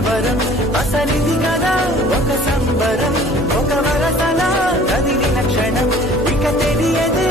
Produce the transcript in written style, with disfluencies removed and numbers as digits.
కలవరం అసలిది కదా ఒక సంబరం ఒక వరసలా కదిలిన క్షణం ఇక తెలియదే